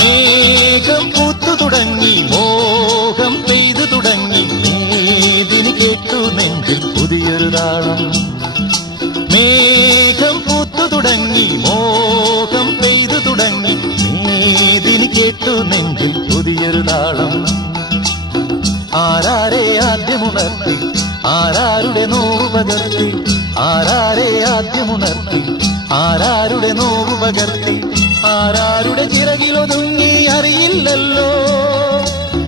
മേഘം പൂത്തു തുടങ്ങി, മോഹം പെയ്തു തുടങ്ങി, മേദിനി കേട്ടു നെഞ്ചിൽ പുതിയൊരു താളം. മേഘം പൂത്തു തുടങ്ങി, മോഹം പെയ്തു തുടങ്ങി, മേദിനി കേട്ടു നെഞ്ചിൽ പുതിയൊരു താളം. ആരാരെ ആദ്യമുണർത്തി, ആരാരുടെ നോവ് പകർത്തി, ആരാരെ ആദ്യമുണർത്തി, ആരാരുടെ നോവ് പകർത്തി, ആരാരുടെ ചിറകിലൊതുങ്ങി അറിയില്ലല്ലോ.